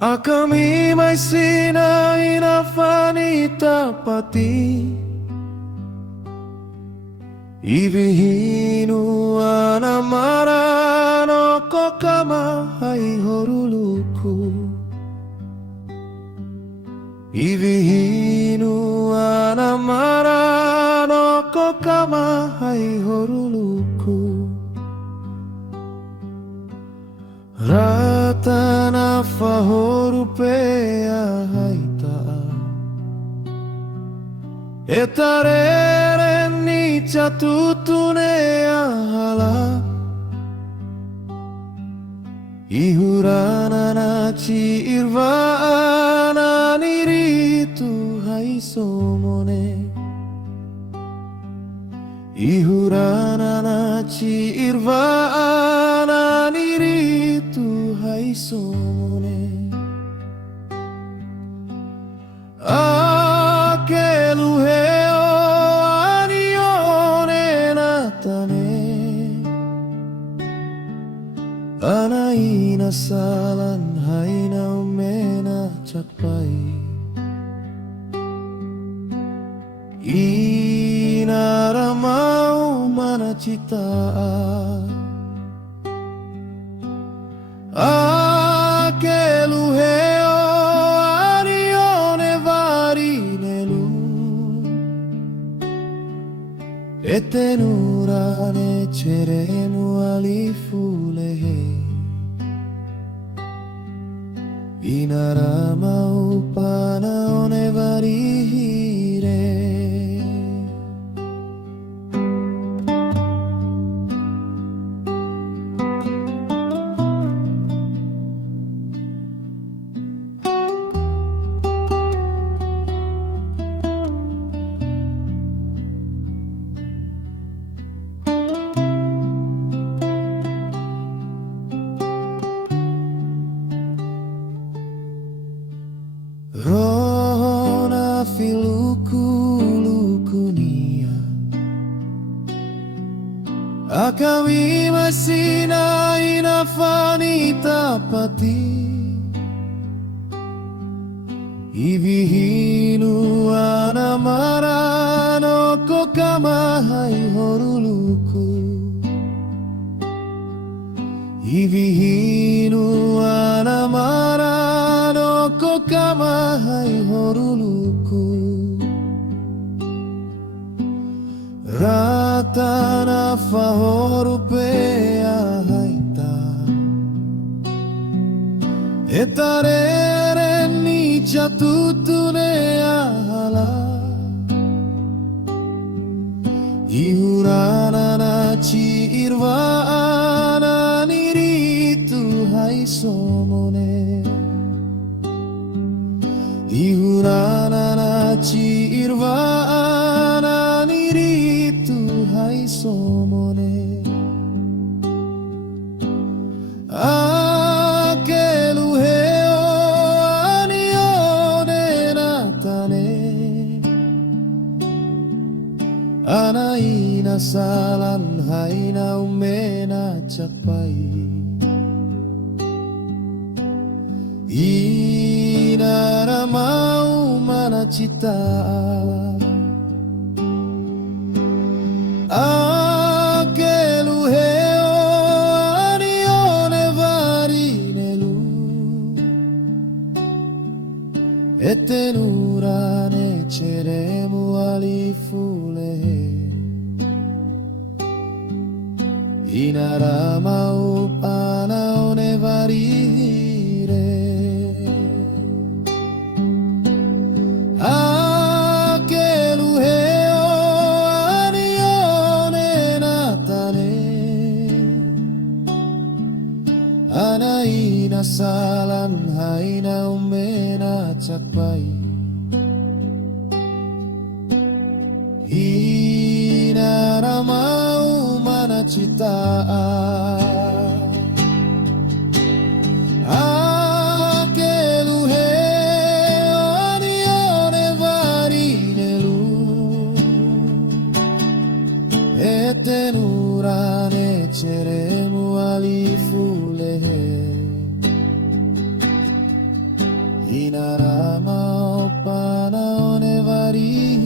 Kami may sinainafani-tapati Ibihinu anamarano ko kamahai horuluku Ibihinu anamarano ko kamahai horuluku Ratana fahorupea haita Etarere ni catutune ahala Ihurana na ci irvaana niritu hai somone Ihurana na ci irvaana niritu hai somone Akelu heo anione natane Anaina salan haina umena cakpai Inaramau mana cita Akelu heo anione varinelu Etenurane ceremu alifulehe Inaramau panaone varihire Rona filuku-lukunia Akami masina inafani-tapati Ibihinu anamarano ko kamahai horuluku Ibihinu anamarano ko kamahai horuluku Ratana fahorupea haita Etarere ni catutune ahala Ihurana na ci irvaana niritu hai somone Ihurana na ci irvaana niritu hai somone Akelu heo anione natane Anaina salan haina umena capai Inaramau mana cita Akelu heo anione varinelu Etenurane ceremu alifulehe Inaramau panaone varihire Akelu heo anione natane Anaina salan haina umena cakpai Inaramau mana cita Akelu heo anione varinelu Etenurane ceremu alifulehe Di na rama o panahon e vari